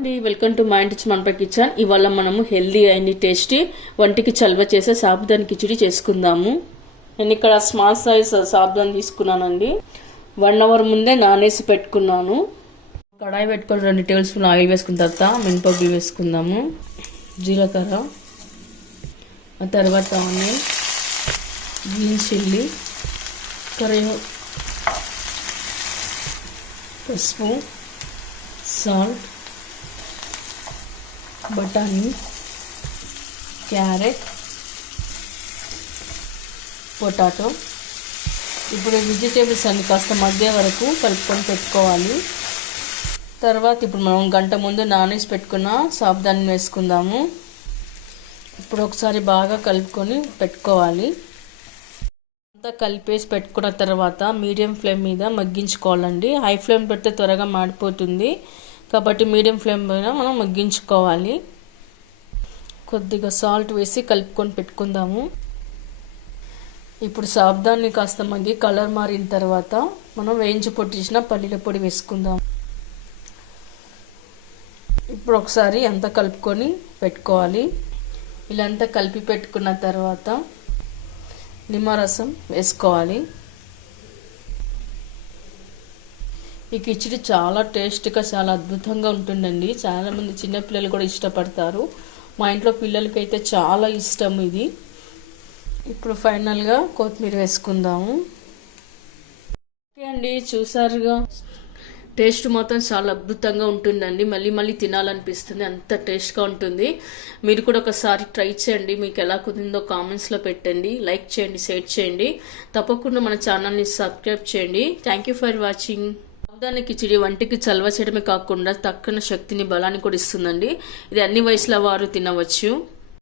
అండి, welcome to మా ఇంటి మనపై కిచెన్. ఇవాళ మనము హెల్దీ అండ్ టేస్టీ వంటికి చల్వ చేసే సాబుదాని కిచిడి చేసుకుందాము. నేను ఇక్కడ స్మాల్ సైజ్ సాబుదాని తీసుకున్నానండి. 1 అవర్ ముందే నానేసి పెట్టుకున్నాను. కడాయి పెట్టుకొని 2 టేబుల్ స్పూన్ ఆయిల్ వేసుకున్న తర్వాత మినపప్పు వేసుకుందాము, జీలకర్ర, ఆ తర్వాత ఆనియన్, గ్రీన్ చిల్లీ, పసుపు, సాల్ట్, బఠానీ, క్యారెట్, పొటాటో. ఇప్పుడు వెజిటేబుల్స్ అన్ని కాస్త మధ్య వరకు కలుపుకొని పెట్టుకోవాలి. తర్వాత ఇప్పుడు మనం గంట ముందు నానేసి పెట్టుకున్న సాబుదాన్ని వేసుకుందాము. ఇప్పుడు ఒకసారి బాగా కలుపుకొని పెట్టుకోవాలి. అంతా కలిపేసి పెట్టుకున్న తర్వాత మీడియం ఫ్లేమ్ మీద మగ్గించుకోవాలండి. హై ఫ్లేమ్ పెడితే త్వరగా మాడిపోతుంది కాబట్టి మీడియం ఫ్లేమ్ మీద మనం మగ్గించుకోవాలి. కొద్దిగా సాల్ట్ వేసి కలుపుకొని పెట్టుకుందాము. ఇప్పుడు సాబుదాన్ని కాస్త మగ్గి కలర్ మారిన తర్వాత మనం వేయించి పొట్టించిన పల్లీల పొడి వేసుకుందాం. ఇప్పుడు ఒకసారి అంతా కలుపుకొని పెట్టుకోవాలి. ఇలా అంతా కలిపి పెట్టుకున్న తర్వాత నిమ్మరసం వేసుకోవాలి. ఈ కిచిడి చాలా టేస్ట్గా చాలా అద్భుతంగా ఉంటుందండి. చాలామంది చిన్నపిల్లలు కూడా ఇష్టపడతారు. మా ఇంట్లో పిల్లలకైతే చాలా ఇష్టం ఇది. ఇప్పుడు ఫైనల్గా కొత్తిమీర వేసుకుందాము. ఓకే అండి, చూసారుగా టేస్ట్ మాత్రం చాలా అద్భుతంగా ఉంటుందండి. మళ్ళీ మళ్ళీ తినాలనిపిస్తుంది, అంత టేస్ట్గా ఉంటుంది. మీరు కూడా ఒకసారి ట్రై చేయండి. మీకు ఎలా కుదిరిందో కామెంట్స్లో పెట్టండి. లైక్ చేయండి, షేర్ చేయండి. తప్పకుండా మన ఛానల్ని సబ్స్క్రైబ్ చేయండి. Thank you for watching. సాబుదాని కిచిడి వంటికి చల్వ చేయడమే కాకుండా తక్కువ శక్తిని, బలాన్ని కూడా ఇస్తుందండి. ఇది అన్ని వయసుల వారు తినవచ్చు.